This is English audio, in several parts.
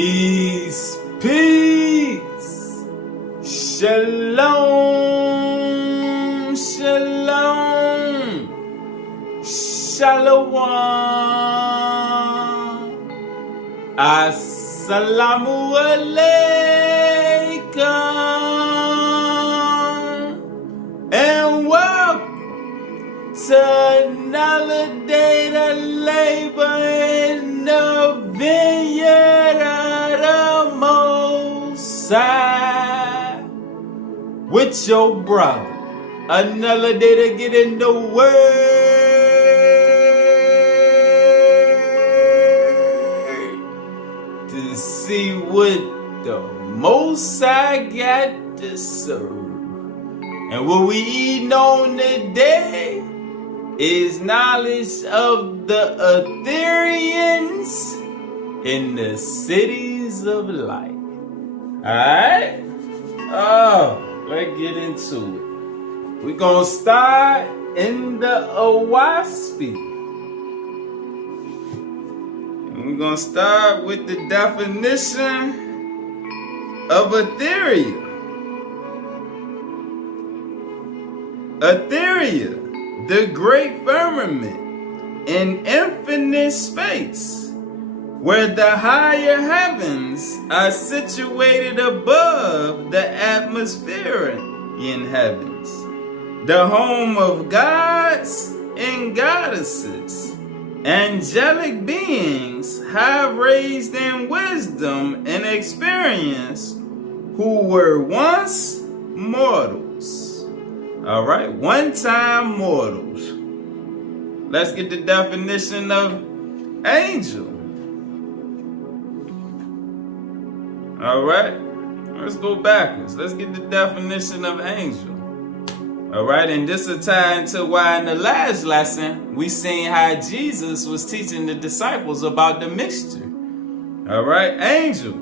Peace, peace, shalom, shalom, shalom, assalamu alaikum, and welcome to another day to labor in the vineyard of the Most High with your brother. Another day to get in the Word to see what the Most High got to serve. And what we eating on today is knowledge of the Ethereans in the cities of light. Alright? Oh, let's get into it. We're going to start in the Oahspe. And we're going to start with the definition of Etherean. Etheria, the great firmament in infinite space, where the higher heavens are situated above the atmospherian heavens, the home of gods and goddesses, angelic beings high raised in wisdom and experience, who were once mortals. All right, one-time mortals. Let's get the definition of angel. All right, let's go backwards. Let's get the definition of angel. All right, and this will tie into why in the last lesson we seen how Jesus was teaching the disciples about the mixture. All right, angel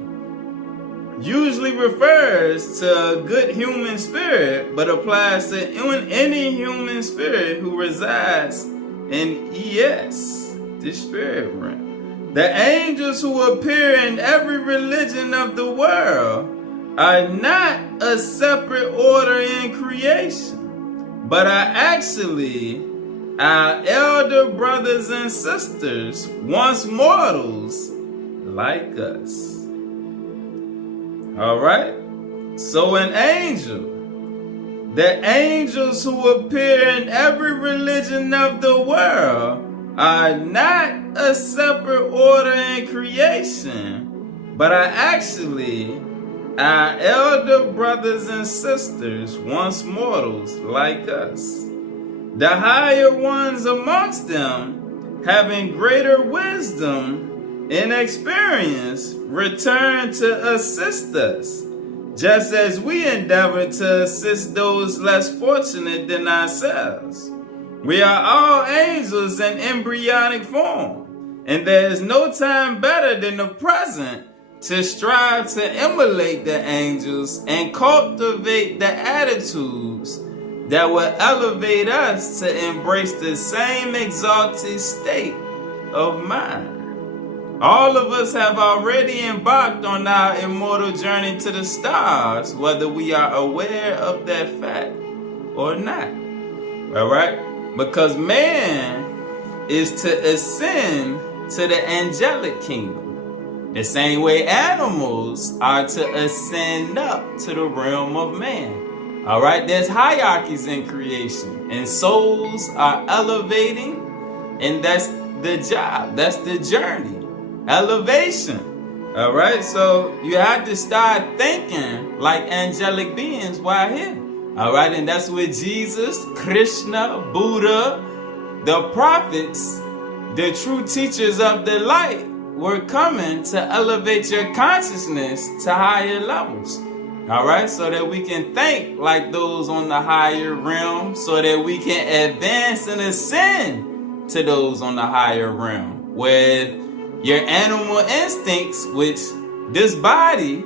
usually refers to a good human spirit, but applies to any human spirit who resides in ES, the spirit realm. The angels who appear in every religion of the world are not a separate order in creation, but are actually our elder brothers and sisters, once mortals like us. All right, so an angel, the angels who appear in every religion of the world are not a separate order in creation, but are actually our elder brothers and sisters, once mortals like us. The higher ones amongst them, having greater wisdom and experience, return to assist us, just as we endeavor to assist those less fortunate than ourselves. We are all angels in embryonic form, and there is no time better than the present to strive to emulate the angels and cultivate the attitudes that will elevate us to embrace the same exalted state of mind. All of us have already embarked on our immortal journey to the stars, whether we are aware of that fact or not. All right? Because man is to ascend to the angelic kingdom, the same way animals are to ascend up to the realm of man. All right? There's hierarchies in creation, and souls are elevating, and that's the job, that's the journey. Elevation. All right, so you have to start thinking like angelic beings while here. All right, and that's where Jesus, Krishna, Buddha, the prophets, the true teachers of the light were coming to elevate your consciousness to higher levels. All right, so that we can think like those on the higher realm, so that we can advance and ascend to those on the higher realm, with your animal instincts, which this body,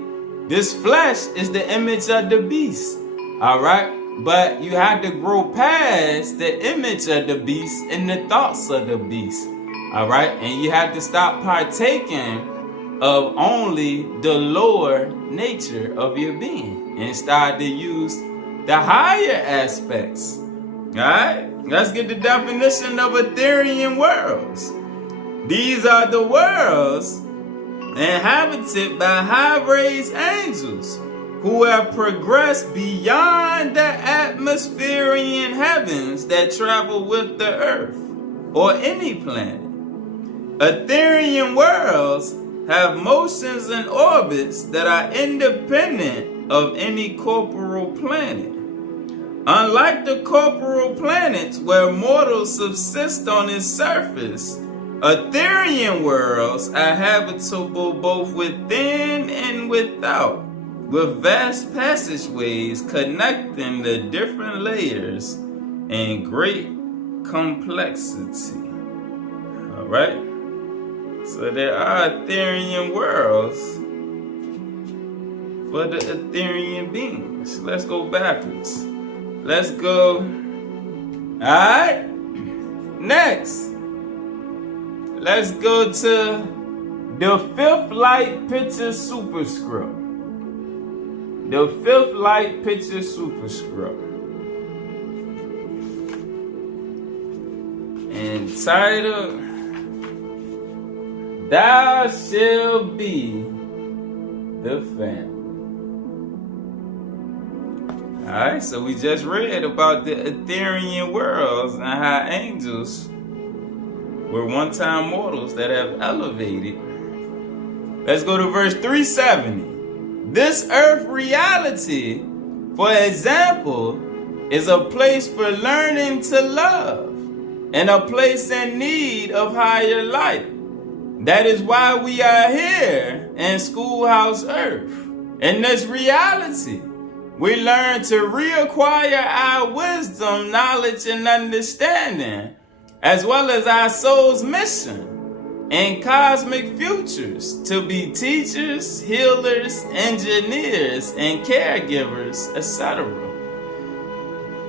this flesh is the image of the beast. All right, but you have to grow past the image of the beast and the thoughts of the beast. All right, and you have to stop partaking of only the lower nature of your being and start to use the higher aspects. Alright? Let's get the definition of Etherean worlds. These are the worlds inhabited by high-raised angels who have progressed beyond the atmospherian heavens that travel with the earth or any planet. Etherean worlds have motions and orbits that are independent of any corporeal planet. Unlike the corporeal planets where mortals subsist on its surface, Etherean worlds are habitable both within and without, with vast passageways connecting the different layers and great complexity. Alright? So there are Etherean worlds for the Etherean beings. Let's go backwards. Let's go. Alright? Next. Let's go to the fifth light picture superscript. The fifth light picture superscript. Entitled, Thou shalt be the family. Alright, so we just read about the Etherean worlds and how angels were one-time mortals that have elevated. Let's go to verse 370. This earth reality, for example, is a place for learning to love and a place in need of higher light. That is why we are here in Schoolhouse Earth. In this reality, we learn to reacquire our wisdom, knowledge, and understanding, as well as our soul's mission and cosmic futures to be teachers, healers, engineers, and caregivers, etc.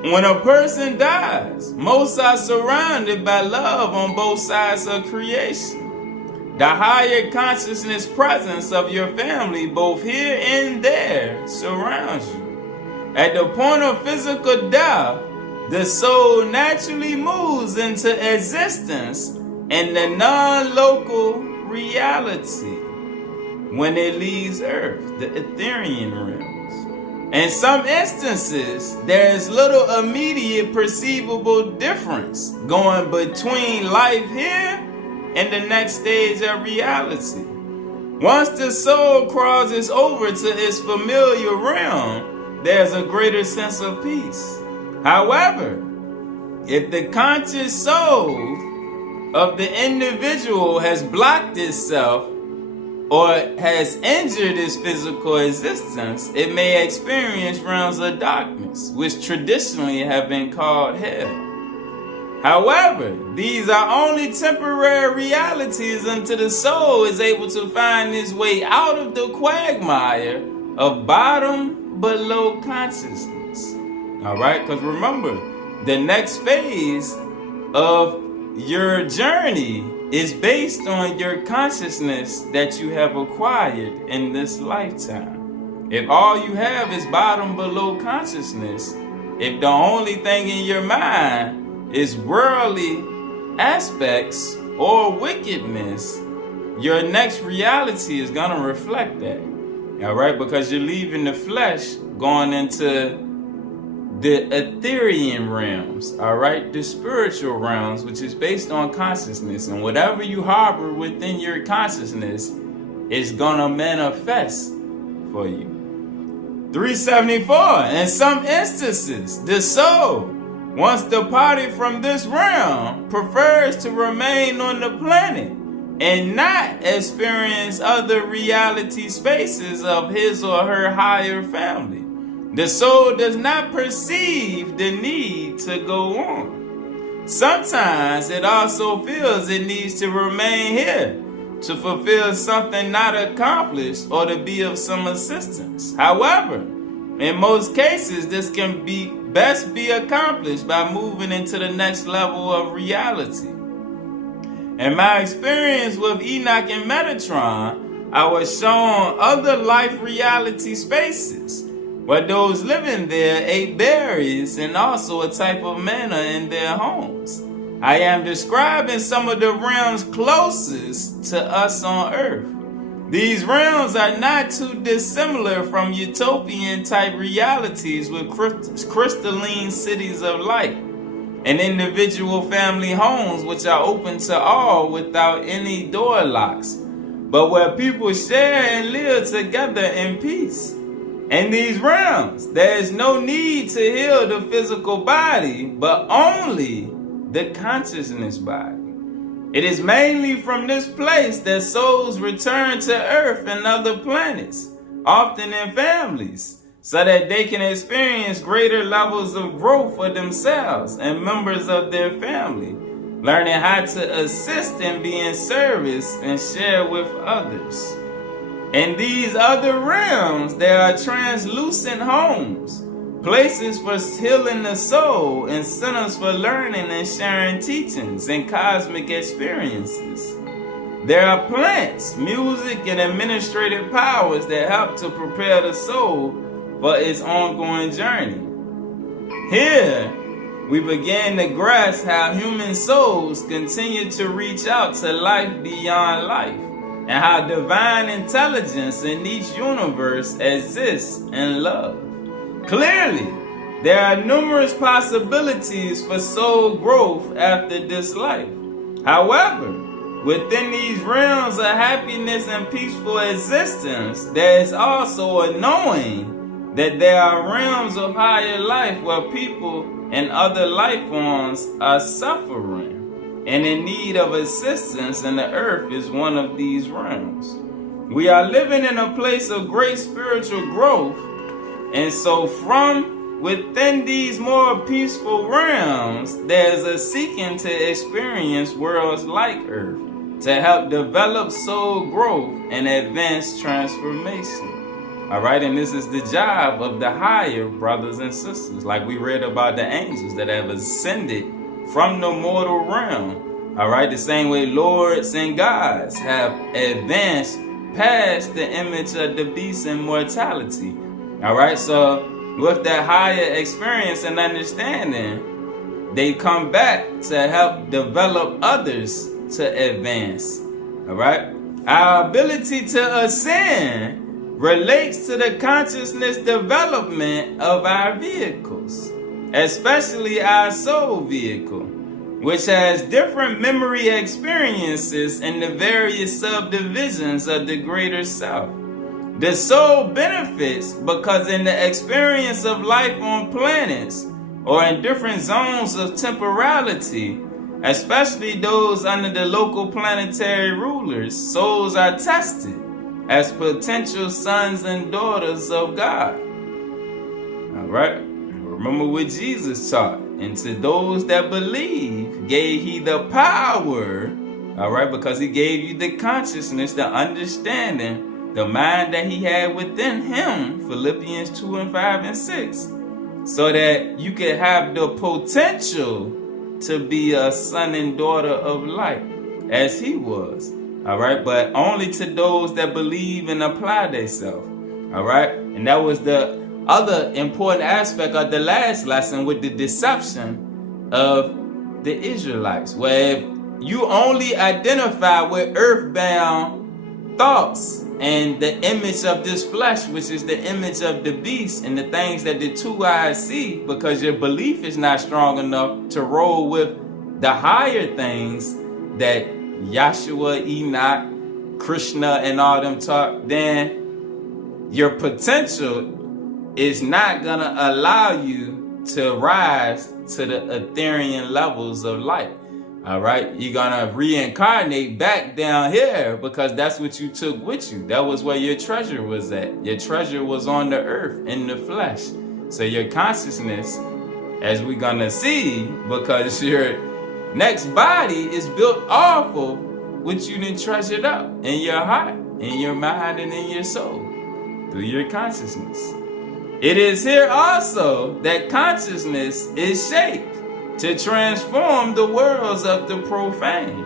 When a person dies, most are surrounded by love on both sides of creation. The higher consciousness presence of your family, both here and there, surrounds you. At the point of physical death, the soul naturally moves into existence in the non-local reality when it leaves Earth, the Etherean realms. In some instances, there is little immediate perceivable difference going between life here and the next stage of reality. Once the soul crosses over to its familiar realm, there's a greater sense of peace. However, if the conscious soul of the individual has blocked itself or has injured its physical existence, it may experience realms of darkness, which traditionally have been called hell. However, these are only temporary realities until the soul is able to find its way out of the quagmire of bottom below consciousness. Alright, because remember, the next phase of your journey is based on your consciousness that you have acquired in this lifetime. If all you have is bottom below consciousness, if the only thing in your mind is worldly aspects or wickedness, your next reality is going to reflect that. All right, because you're leaving the flesh, going into the Etherean realms, all right, the spiritual realms, which is based on consciousness, and whatever you harbor within your consciousness is going to manifest for you. 374, in some instances, the soul, once departed from this realm, prefers to remain on the planet and not experience other reality spaces of his or her higher family. The soul does not perceive the need to go on. Sometimes it also feels it needs to remain here to fulfill something not accomplished or to be of some assistance. However, in most cases, this can best be accomplished by moving into the next level of reality. In my experience with Enoch and Metatron, I was shown other life reality spaces where those living there ate berries and also a type of manna in their homes. I am describing some of the realms closest to us on Earth. These realms are not too dissimilar from utopian type realities with crystalline cities of light and individual family homes which are open to all without any door locks, but where people share and live together in peace. In these realms, there is no need to heal the physical body, but only the consciousness body. It is mainly from this place that souls return to Earth and other planets, often in families, so that they can experience greater levels of growth for themselves and members of their family, learning how to assist and be in service and share with others. In these other realms, there are translucent homes, places for healing the soul, and centers for learning and sharing teachings and cosmic experiences. There are plants, music, and administrative powers that help to prepare the soul for its ongoing journey. Here, we begin to grasp how human souls continue to reach out to life beyond life, and how divine intelligence in each universe exists in love. Clearly, there are numerous possibilities for soul growth after this life. However, within these realms of happiness and peaceful existence, there is also a knowing that there are realms of higher life where people and other life forms are suffering and in need of assistance, and the earth is one of these realms. We are living in a place of great spiritual growth, and so from within these more peaceful realms, there's a seeking to experience worlds like Earth to help develop soul growth and advance transformation. All right, and this is the job of the higher brothers and sisters, like we read about the angels that have ascended from the mortal realm. All right, the same way lords and gods have advanced past the image of the beast and mortality. All right, so with that higher experience and understanding, they come back to help develop others to advance. All right, our ability to ascend relates to the consciousness development of our vehicles, especially our soul vehicle, which has different memory experiences in the various subdivisions of the greater self. The soul benefits because in the experience of life on planets or in different zones of temporality, especially those under the local planetary rulers, souls are tested as potential sons and daughters of God. All right, remember what Jesus taught. And to those that believe, gave he the power, all right, because he gave you the consciousness, the understanding, the mind that he had within him, Philippians 2 and 5 and 6, so that you could have the potential to be a son and daughter of light, as he was. All right, but only to those that believe and apply themselves. All right, and that was the other important aspect of the last lesson with the deception of the Israelites, where if you only identify with earthbound thoughts and the image of this flesh, which is the image of the beast and the things that the two eyes see, because your belief is not strong enough to roll with the higher things that Yahshua, Enoch, Krishna, and all them taught, then your potential is not gonna allow you to rise to the Etherean levels of light. All right, you're gonna reincarnate back down here because that's what you took with you. That was where your treasure was at. Your treasure was on the earth in the flesh. So your consciousness, as we're gonna see, because your next body is built off of what you done treasured up in your heart, in your mind, and in your soul through your consciousness. It is here also that consciousness is shaped to transform the worlds of the profane.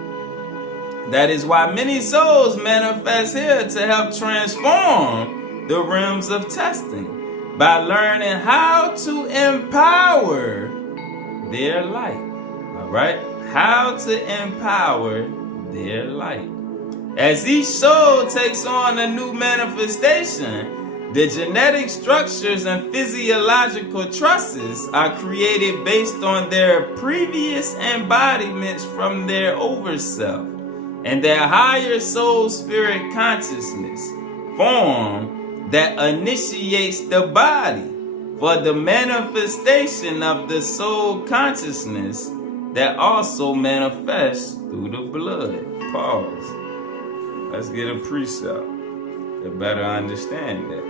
That is why many souls manifest here to help transform the realms of testing by learning how to empower their light. All right? How to empower their light. As each soul takes on a new manifestation, the genetic structures and physiological trusses are created based on their previous embodiments from their overself and their higher soul spirit consciousness form that initiates the body for the manifestation of the soul consciousness that also manifests through the blood. Pause. Let's get a precept to better understand that.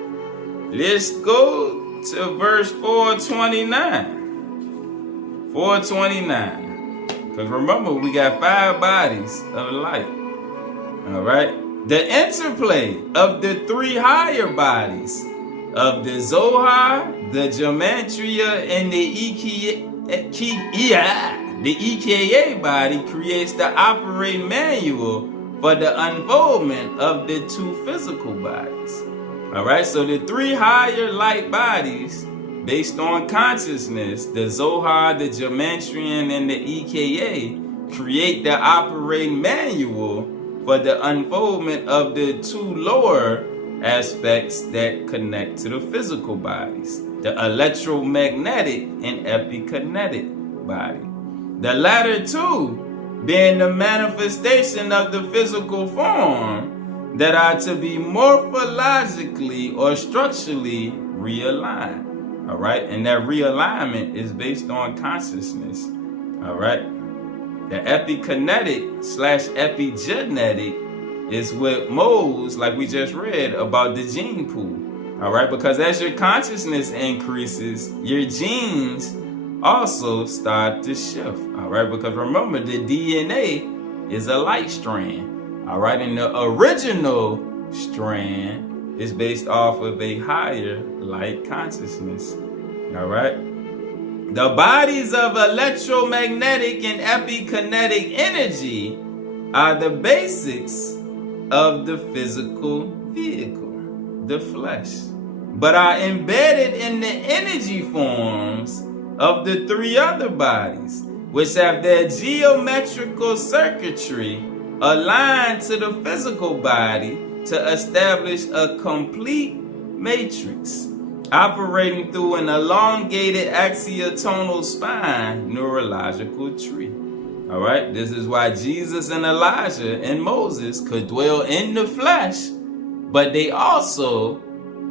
Let's go to verse 429. 429. Because remember, we got 5 bodies of light. All right? The interplay of the 3 higher bodies of the Zohar, the Gematria, and the EKA body creates the operating manual for the unfoldment of the 2 physical bodies. Alright, so the 3 higher light bodies, based on consciousness, the Zohar, the Gematrian, and the EKA, create the operating manual for the unfoldment of the 2 lower aspects that connect to the physical bodies, the electromagnetic and epikinetic body. The latter 2 being the manifestation of the physical form that are to be morphologically or structurally realigned. All right, and that realignment is based on consciousness. All right, the epikinetic / epigenetic is what modes, like we just read about the gene pool. All right, because as your consciousness increases, your genes also start to shift. All right, because remember, the DNA is a light strand. All right, and the original strand is based off of a higher light consciousness. All right, the bodies of electromagnetic and epikinetic energy are the basics of the physical vehicle, the flesh, but are embedded in the energy forms of the 3 other bodies, which have their geometrical circuitry aligned to the physical body to establish a complete matrix, operating through an elongated axiotonal spine neurological tree. All right, this is why Jesus and Elijah and Moses could dwell in the flesh, but they also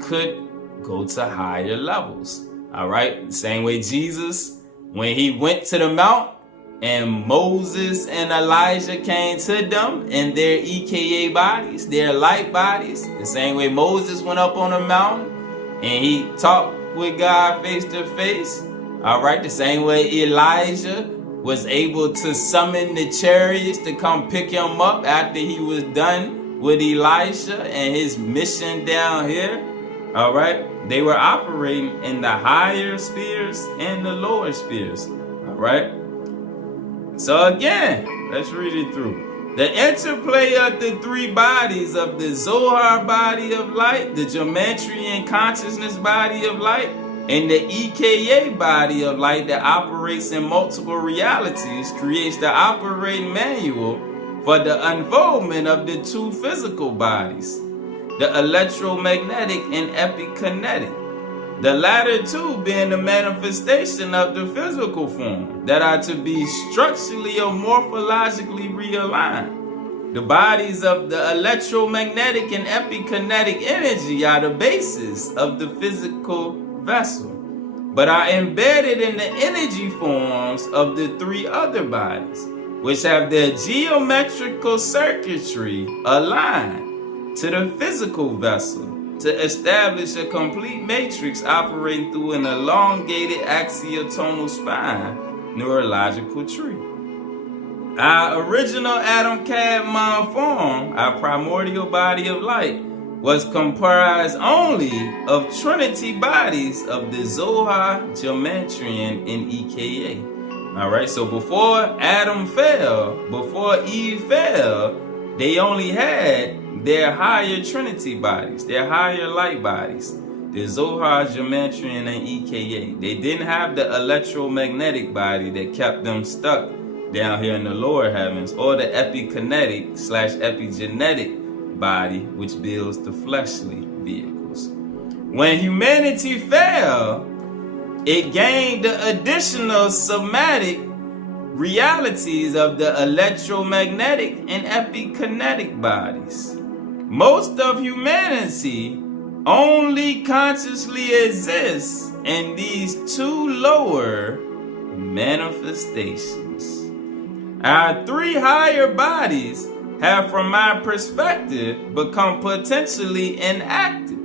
could go to higher levels. All right, same way Jesus, when he went to the mount and Moses and Elijah came to them in their EKA bodies, their light bodies, the same way Moses went up on a mountain and he talked with God face to face. All right, the same way Elijah was able to summon the chariots to come pick him up after he was done with Elisha and his mission down here. All right, they were operating in the higher spheres and the lower spheres. All right, so again, let's read it through. The interplay of the 3 bodies of the Zohar body of light, the Gematrian consciousness body of light, and the EKA body of light that operates in multiple realities creates the operating manual for the unfoldment of the 2 physical bodies, the electromagnetic and epikinetic. The latter 2 being the manifestation of the physical form that are to be structurally or morphologically realigned. The bodies of the electromagnetic and epikinetic energy are the basis of the physical vessel, but are embedded in the energy forms of the 3 other bodies, which have their geometrical circuitry aligned to the physical vessel to establish a complete matrix operating through an elongated axiotonal spine neurological tree. Our original Adam Kadmon form, our primordial body of light, was comprised only of trinity bodies of the Zohar, Gematrian, and EKA. All right, so before Adam fell, before Eve fell, they only had their higher trinity bodies, their higher light bodies, the Zohar, Geometrian, and EKA. They didn't have the electromagnetic body that kept them stuck down here in the lower heavens, or the epikinetic/epigenetic body, which builds the fleshly vehicles. When humanity fell, it gained the additional somatic realities of the electromagnetic and epikinetic bodies. Most of humanity only consciously exists in these two lower manifestations. Our three higher bodies have, from my perspective, become potentially inactive,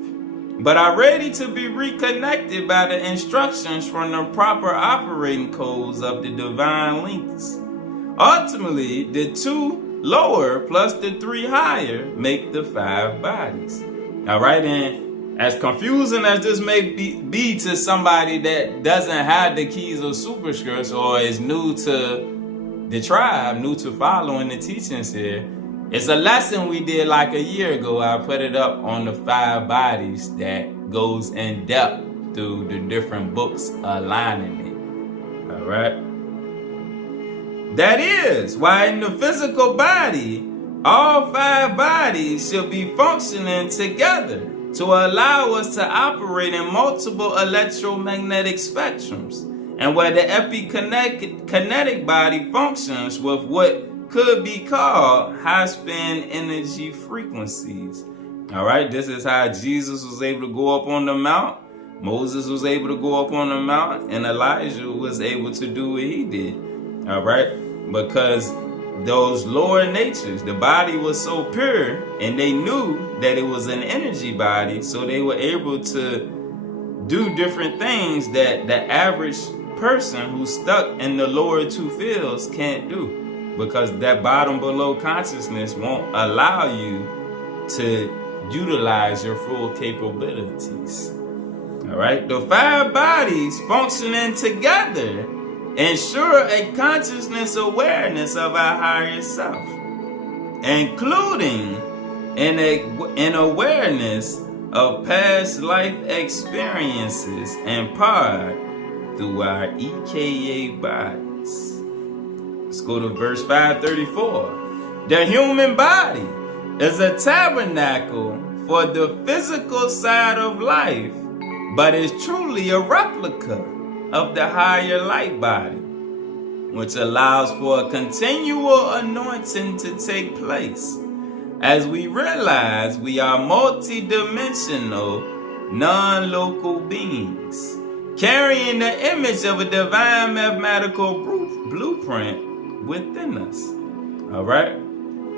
but are ready to be reconnected by the instructions from the proper operating codes of the divine links. Ultimately, the two lower plus the three higher make the five bodies. All right, and as confusing as this may be to somebody that doesn't have the keys of Superscript or is new to the tribe, new to following the teachings here, it's a lesson we did like a year ago. I put it up on the five bodies that goes in depth through the different books aligning it. All right. That is why in the physical body, all five bodies should be functioning together to allow us to operate in multiple electromagnetic spectrums, and where the epikinetic body functions with what could be called high-spin energy frequencies. All right, this is how Jesus was able to go up on the mount, Moses was able to go up on the mount, and Elijah was able to do what he did. All right, because those lower natures, the body was so pure, and they knew that it was an energy body, so they were able to do different things that the average person who's stuck in the lower two fields can't do, because that bottom below consciousness won't allow you to utilize your full capabilities. All right, the five bodies functioning together ensure a consciousness awareness of our higher self, including an awareness of past life experiences imparted through our EKA bodies. Let's go to verse 534. The human body is a tabernacle for the physical side of life, but is truly a replica of the higher light body, which allows for a continual anointing to take place. As we realize we are multi-dimensional, non-local beings, carrying the image of a divine mathematical blueprint within us. All right?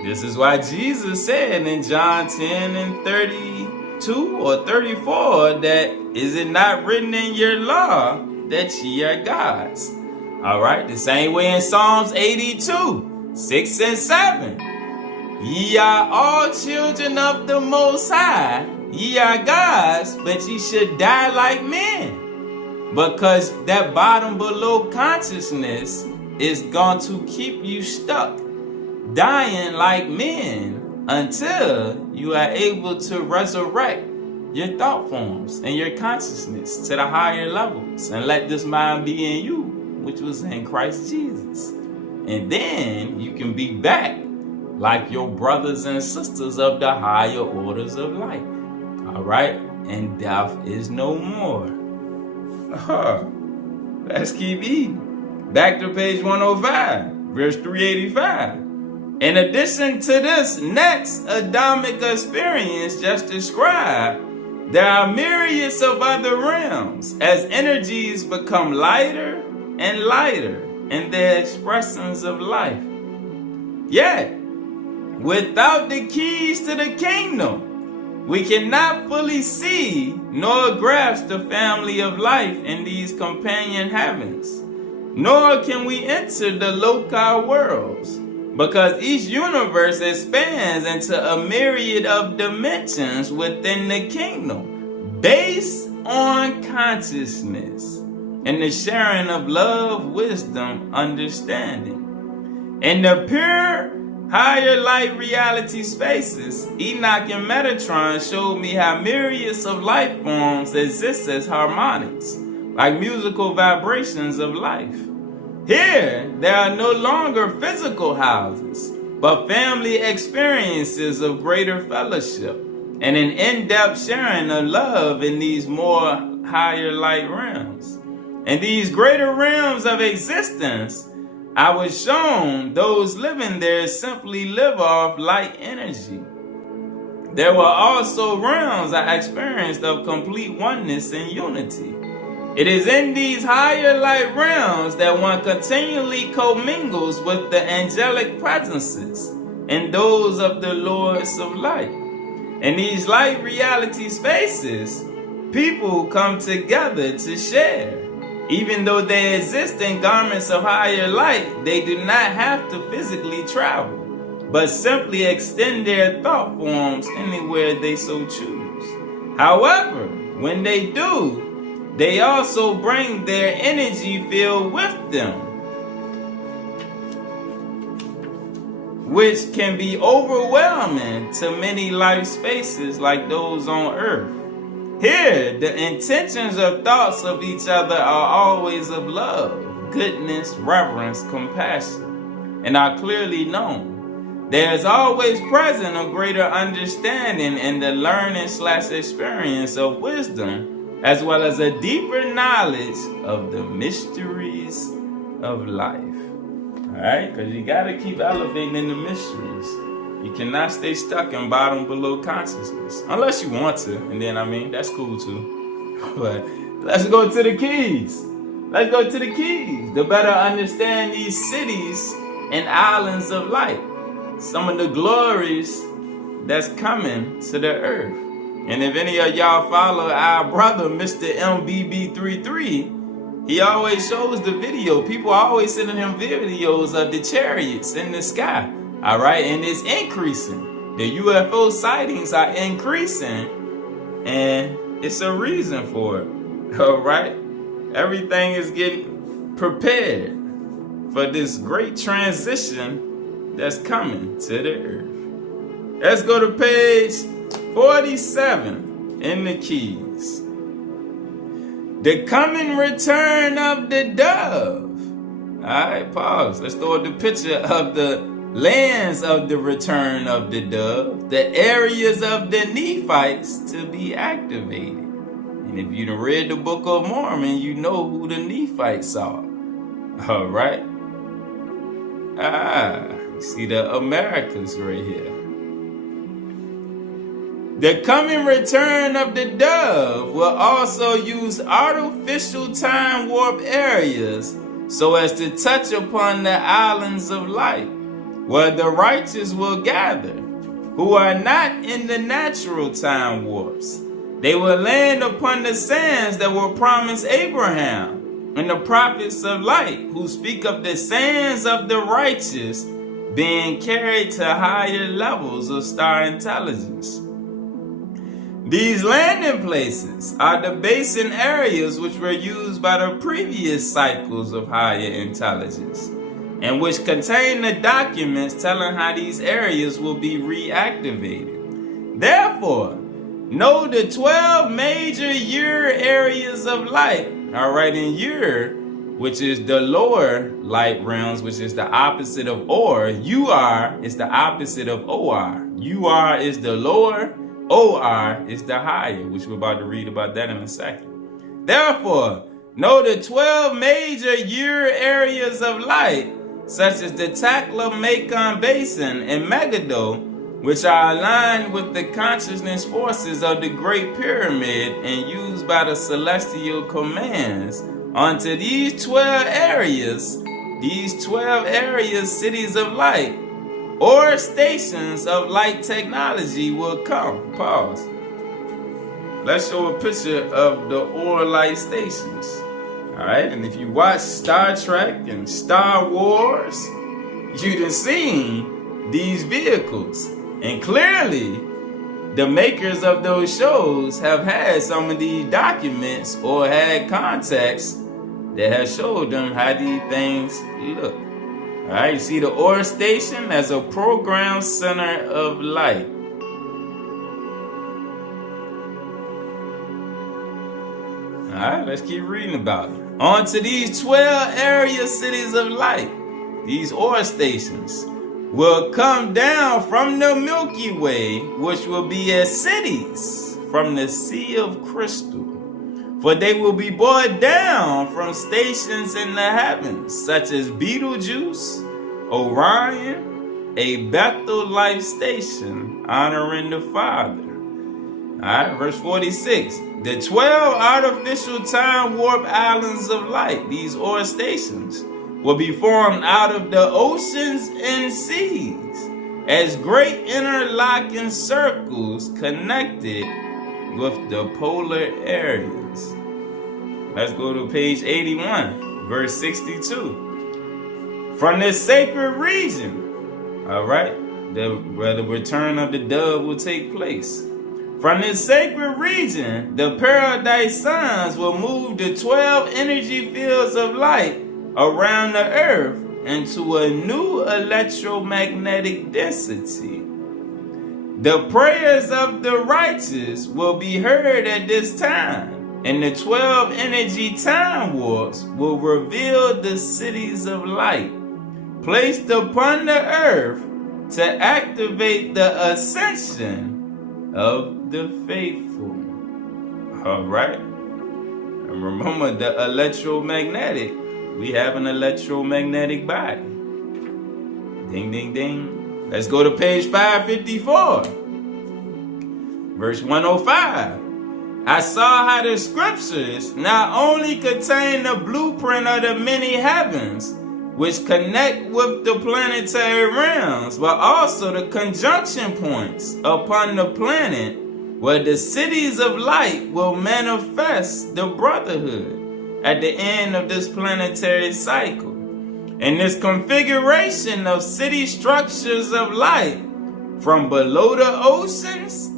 This is why Jesus said in John 10 and 32 or 34 that, is it not written in your law that ye are gods? All right, the same way in Psalms 82, 6 and 7. Ye are all children of the Most High. Ye are gods, but ye should die like men. Because that bottom below consciousness is going to keep you stuck, dying like men, until you are able to resurrect your thought forms and your consciousness to the higher levels, and let this mind be in you, which was in Christ Jesus. And then you can be back like your brothers and sisters of the higher orders of light. All right? And death is no more. Let's keep eating. Back to page 105, verse 385. In addition to this next Adamic experience just described, there are myriads of other realms as energies become lighter and lighter in their expressions of life. Yet, without the keys to the kingdom, we cannot fully see nor grasp the family of life in these companion heavens, nor can we enter the loci worlds, because each universe expands into a myriad of dimensions within the kingdom, based on consciousness and the sharing of love, wisdom, understanding. In the pure higher light reality spaces, Enoch and Metatron showed me how myriads of life forms exist as harmonics, like musical vibrations of life. Here, there are no longer physical houses, but family experiences of greater fellowship and an in-depth sharing of love in these more higher light realms. In these greater realms of existence, I was shown those living there simply live off light energy. There were also realms I experienced of complete oneness and unity. It is in these higher light realms that one continually commingles with the angelic presences and those of the Lords of Light. In these light reality spaces, people come together to share. Even though they exist in garments of higher light, they do not have to physically travel, but simply extend their thought forms anywhere they so choose. However, when they do, they also bring their energy field with them, which can be overwhelming to many life spaces like those on Earth. Here, the intentions of thoughts of each other are always of love, goodness, reverence, compassion, and are clearly known. There is always present a greater understanding in the learning/experience of wisdom, as well as a deeper knowledge of the mysteries of life. Alright, because you got to keep elevating in the mysteries. You cannot stay stuck in bottom below consciousness. Unless you want to. And then, that's cool too. But let's go to the keys. Let's go to the keys to better understand these cities and islands of light. Some of the glories that's coming to the earth. And if any of y'all follow our brother, Mr. MBB33, he always shows the video. People are always sending him videos of the chariots in the sky. All right, and it's increasing. The UFO sightings are increasing, and it's a reason for it. All right, everything is getting prepared for this great transition that's coming to the earth. Let's go to page 47 in the keys. The coming return of the dove. All right, pause. Let's throw the picture of the lands of the return of the dove, the areas of the Nephites to be activated. And if you done read the Book of Mormon, you know who the Nephites are. All right. You see the Americas right here. The coming return of the dove will also use artificial time warp areas so as to touch upon the islands of light, where the righteous will gather, who are not in the natural time warps. They will land upon the sands that were promised Abraham and the prophets of light, who speak of the sands of the righteous being carried to higher levels of star intelligence. These landing places are the basin areas which were used by the previous cycles of higher intelligence, and which contain the documents telling how these areas will be reactivated. Therefore, know the 12 major Ur areas of light. All right, in Ur, which is the lower light realms, which is the opposite of Or. Ur is the opposite of Or. Ur is the lower, Or is the higher, which we're about to read about that in a second. Therefore, know the 12 major Ur areas of light, such as the Takla-Macon Basin and Megiddo, which are aligned with the consciousness forces of the Great Pyramid and used by the celestial commands. Onto these 12 areas, cities of light, or stations of light technology will come. Pause. Let's show a picture of the Or light stations. Alright, and if you watch Star Trek and Star Wars, you done seen these vehicles. And clearly, the makers of those shows have had some of these documents or had contacts that have showed them how these things look. Alright, you see the Oahspe station as a program center of light. Alright, let's keep reading about it. On to these 12 area cities of light. These Oahspe stations will come down from the Milky Way, which will be as cities from the Sea of Crystal. For they will be brought down from stations in the heavens, such as Betelgeuse, Orion, a Bethel life station, honoring the Father. Alright, verse 46. The 12 artificial time warp islands of light, these Oahspe stations, will be formed out of the oceans and seas as great interlocking circles connected with the polar areas. Let's go to page 81, verse 62. From this sacred region, all right, where the return of the dove will take place. From this sacred region, the paradise suns will move the 12 energy fields of light around the earth into a new electromagnetic density. The prayers of the righteous will be heard at this time, and the 12 energy time warps will reveal the cities of light placed upon the earth to activate the ascension of the faithful. All right. And remember the electromagnetic. We have an electromagnetic body. Ding, ding, ding. Let's go to page 554. Verse 105. I saw how the scriptures not only contain the blueprint of the many heavens, which connect with the planetary realms, but also the conjunction points upon the planet where the cities of light will manifest the brotherhood at the end of this planetary cycle. And this configuration of city structures of light from below the oceans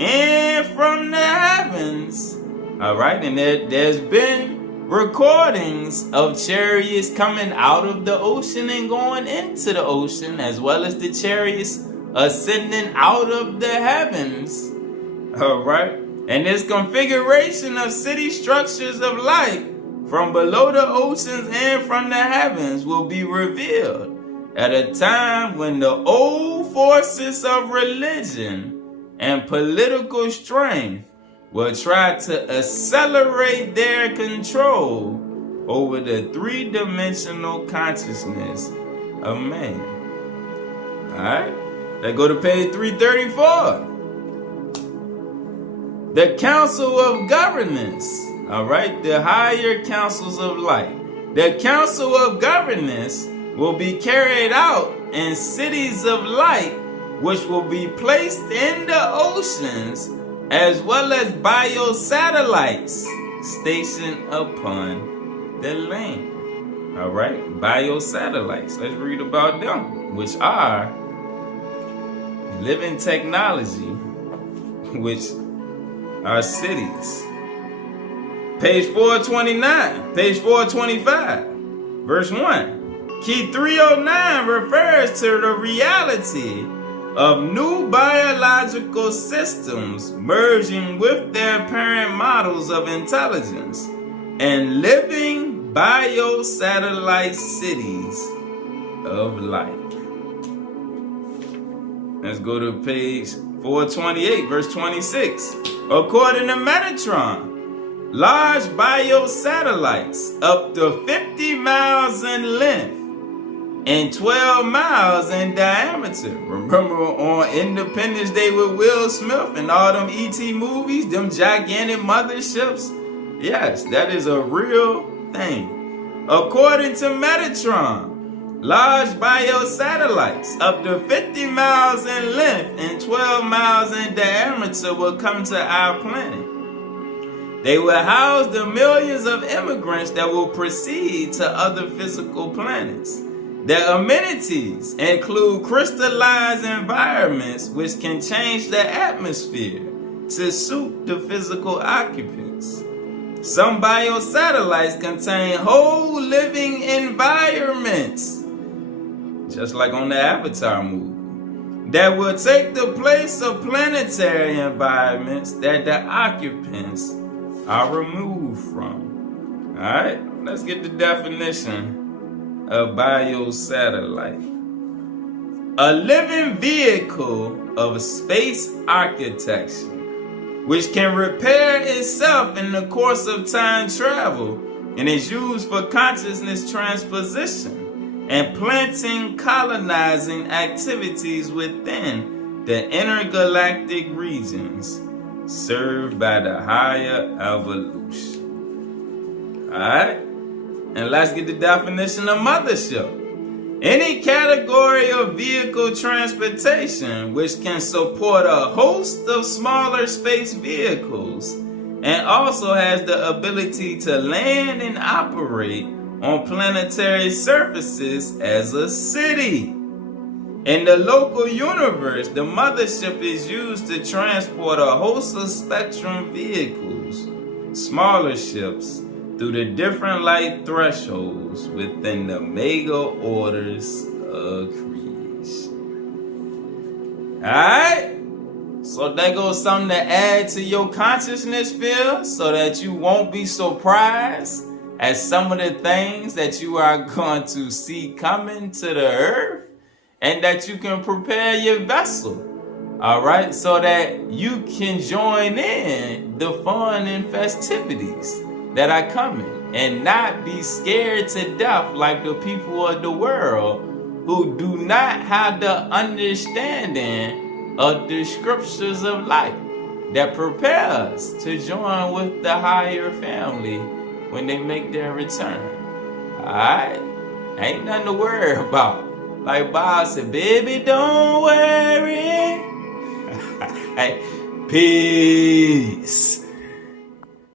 and from the heavens. All right, and there's been recordings of chariots coming out of the ocean and going into the ocean, as well as the chariots ascending out of the heavens. All right, and this configuration of city structures of light from below the oceans and from the heavens will be revealed at a time when the old forces of religion and political strength will try to accelerate their control over the three-dimensional consciousness of man. Alright, let's go to page 334. The Council of Governance. Alright, the higher councils of light. The Council of Governance will be carried out in cities of light, which will be placed in the oceans, as well as biosatellites stationed upon the land. All right, biosatellites. Let's read about them, which are living technology, which are cities. Page 429, page 425, verse 1. Key 309 refers to the reality of new biological systems merging with their parent models of intelligence and living biosatellite cities of light. Let's go to page 428, verse 26. According to Metatron, large biosatellites up to 50 miles in length and 12 miles in diameter. Remember on Independence Day with Will Smith and all them E.T. movies, them gigantic motherships? Yes, that is a real thing. According to Metatron, large biosatellites up to 50 miles in length and 12 miles in diameter will come to our planet. They will house the millions of immigrants that will proceed to other physical planets. Their amenities include crystallized environments which can change the atmosphere to suit the physical occupants. Some biosatellites contain whole living environments just like on the Avatar movie, that will take the place of planetary environments that the occupants are removed from. Alright, let's get the definition of biosatellite. A living vehicle of space architecture, which can repair itself in the course of time travel and is used for consciousness transposition and planting colonizing activities within the intergalactic regions served by the higher evolution. Alright? And let's get the definition of mothership. Any category of vehicle transportation which can support a host of smaller space vehicles and also has the ability to land and operate on planetary surfaces as a city. In the local universe, the mothership is used to transport a host of spectrum vehicles, smaller ships, through the different light thresholds within the mega orders of creation. Alright? So there goes something to add to your consciousness field so that you won't be surprised at some of the things that you are going to see coming to the earth, and that you can prepare your vessel. Alright? So that you can join in the fun and festivities that are coming and not be scared to death like the people of the world who do not have the understanding of the scriptures of life that prepare us to join with the higher family when they make their return. Alright? Ain't nothing to worry about. Like Bob said, baby, don't worry. Peace.